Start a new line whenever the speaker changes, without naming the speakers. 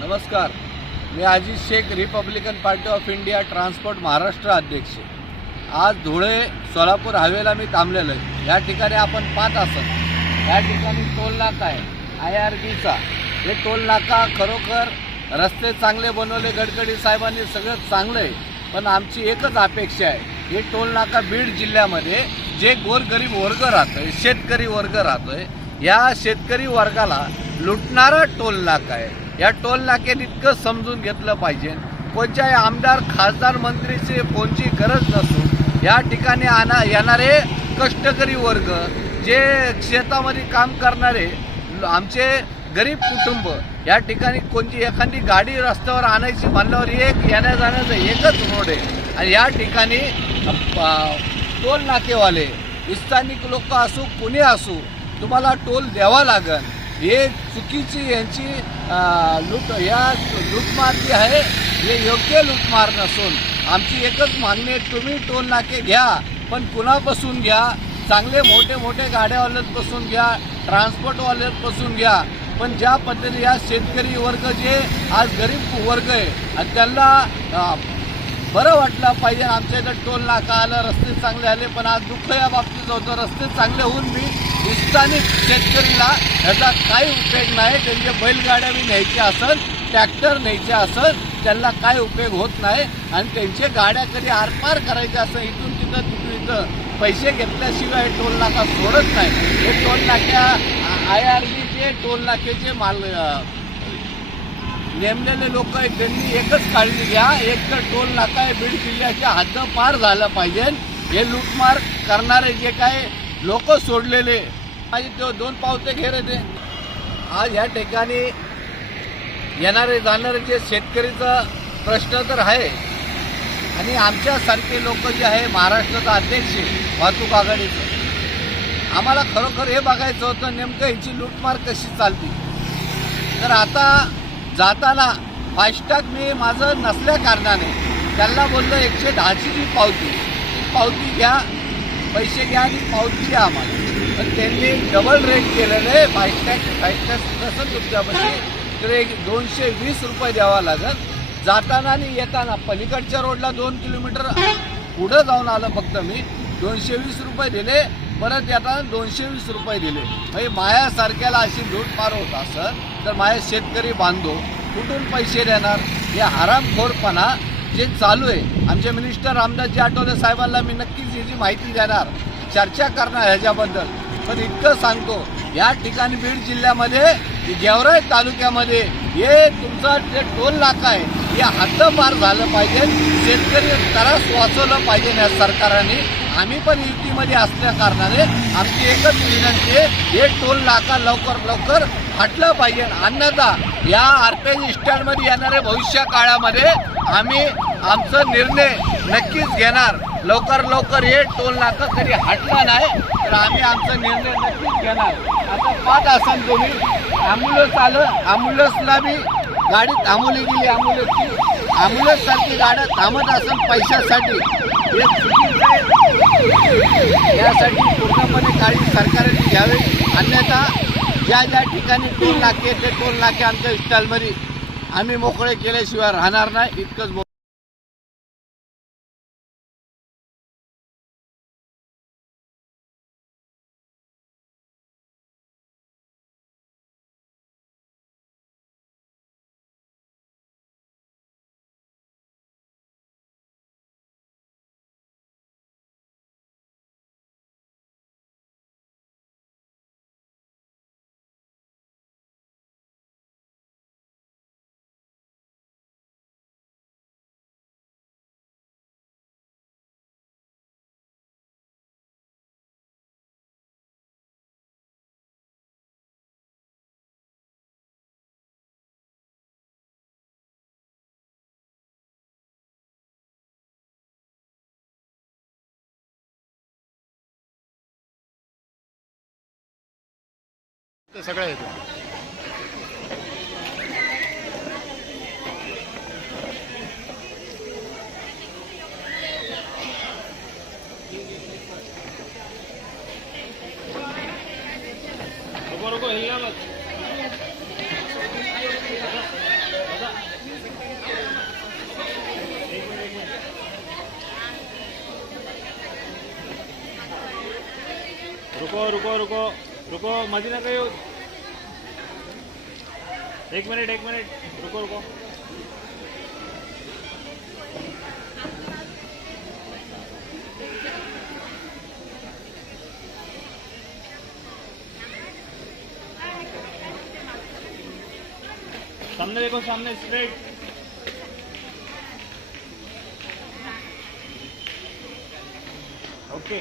नमस्कार. मी Ajit Shaikh Republican Party of India transport Maharashtra अध्यक्ष. आज धुळे सोलापूर हायवेला मी थांबलेलो आहे. या ठिकाणी आपण पाहत असत या ठिकाणी टोल नाका आहे. आय आर बीचा हे टोल नाका खरोखर रस्ते चांगले बनवले गडकरी साहेबांनी सगळं चांगलं आहे पण आमची एकच अपेक्षा आहे. हे टोल नाका बीड जिल्ह्यामध्ये जे गोरगरीब वर्ग राहतोय शेतकरी वर्ग राहतोय या शेतकरी वर्गाला लुटणारा टोल नाका आहे. या टोल नाक्यात इतकं समजून घेतलं पाहिजे. कोणत्याही आमदार खासदार मंत्रीचे फोनची गरज नसून या ठिकाणी आणा येणारे कष्टकरी वर्ग जे शेतामध्ये काम करणारे आमचे गरीब कुटुंब या ठिकाणी कोणती एखादी गाडी रस्त्यावर आणायची म्हणल्यावर एक येण्या जाण्याचं एकच रोड आहे. आणि या ठिकाणी टोल नाकेवाले स्थानिक लोक असू कुणी असू तुम्हाला टोल द्यावा लागेल. हे चुकीची यांची लूट या लूटमार जी आहे हे योग्य लूटमार नसून. आमची एकच मागणी आहे तुम्ही टोल नाके घ्या पण कुणापासून घ्या? चांगले मोठे मोठे गाड्यावाल्यांपासून घ्या ट्रान्सपोर्टवाल्यांपासून घ्या. पण ज्या पद्धतीने या शेतकरी वर्ग जे आज गरीब वर्ग आहे आणि त्यांना बरं वाटलं पाहिजे आमच्या इथं टोल नाका आलं रस्ते चांगले आले पण आज दुःख या बाबतीत होतं रस्ते चांगले होऊन मी स्थानिक शेतकरीला ह्याचा काही उपयोग नाही. त्यांचे बैलगाड्या बी न्यायच्या असेल ट्रॅक्टर न्यायचे असेल त्यांना काय उपयोग होत नाही. आणि त्यांचे गाड्या कधी आरपार करायच्या असं इथून तिथं तिथून इथं. पैसे घेतल्याशिवाय टोल नाका सोडत नाही. हे टोल नाक्या आय आर बीचे टोल नाक्याचे माल नेमलेले लोक आहेत त्यांनी एकच काळजी घ्या. एक तर टोल नाका आहे बीड जिल्ह्याच्या हद्द पार झालं पाहिजे. हे लूटमार करणारे जे काय लोक सोडलेले. माझे तो दोन पावते घे ते आज ह्या ठिकाणी येणारे जाणारे जे शेतकरीचा प्रश्न तर आहे. आणि आमच्यासारखे लोक जे आहे महाराष्ट्राचा अध्यक्ष वाहतूक आघाडीचं. आम्हाला खरोखर हे बघायचं होतं नेमकं ह्याची लूटमार कशी चालते. तर आता जाताना फास्टॅग मी माझं नसल्या कारणाने त्यांना बोललो एकशे दहाची जी पावती ती पावती घ्या. पैसे घ्या आणि पावती द्या आम्हाला. पण त्यांनी डबल रेट केलेलं आहे फास्टॅग फास्टॅग नसेल तुमच्यापाशी तर एक दोनशे वीस रुपये द्यावा लागत जाताना आणि येताना पलीकडच्या रोडला दोन किलोमीटर पुढं जाऊन आलं फक्त मी. दोनशे वीस रुपये दिले परत येताना दोनशे वीस रुपये दिले. म्हणजे मायासारख्याला अशी लूटमार होत असं तर माया शेतकरी बांधव कुठून पैसे देणार? हे हरामखोरपणा जे चालू आहे आमचे मिनिस्टर रामदासजी आठवले साहेबांना मी नक्कीच याची माहिती देणार चर्चा करणार ह्याच्याबद्दल. पण इतकं सांगतो या ठिकाणी बीड जिल्ह्यामध्ये गेवराई तालुक्यामध्ये हे तुमचा जे टोल नाका आहे हे हद्दपार झालं पाहिजे शेतकरी त्रास वाचवलं पाहिजे या सरकारने. आम्ही पण युतीमध्ये असल्या कारणाने आमची एकच विनंती आहे हे टोल नाका लवकर लवकर हटलं पाहिजे. अन्यथा या आरपीआय स्टँडमध्ये येणाऱ्या भविष्य काळामध्ये आम्ही आमचा निर्णय नक्कीच घेणार. लवकर लवकर हे टोल नाका तरी हटला नाही तर आम्ही आमचा निर्णय नक्कीच घेणार. आता पाच असाल तुम्ही. ॲम्ब्युलन्स आलं ॲम्ब्युलन्सला बी गाडी थांबवली गेली ॲम्ब्युलन्सची. ॲम्ब्युलन्ससारखी गाड्या थांबत असेल पैशासाठी. एक यासाठी पूर्णपणे काळजी सरकारने घ्यावी. अन्यथा ज्या ज्या ठिकाणी टोल नाके ते टोल नाके आमच्या इस्टॉलमध्ये आम्ही मोकळे केल्याशिवाय राहणार नाही. इतकंच
ते सगळे येते बरोबर हिला
रुको रुको रुको रुको मध्ये नका येऊ एक मिनिट एक मिनिट। रुको रुको। सामने देखो, सामने स्ट्रेट ओके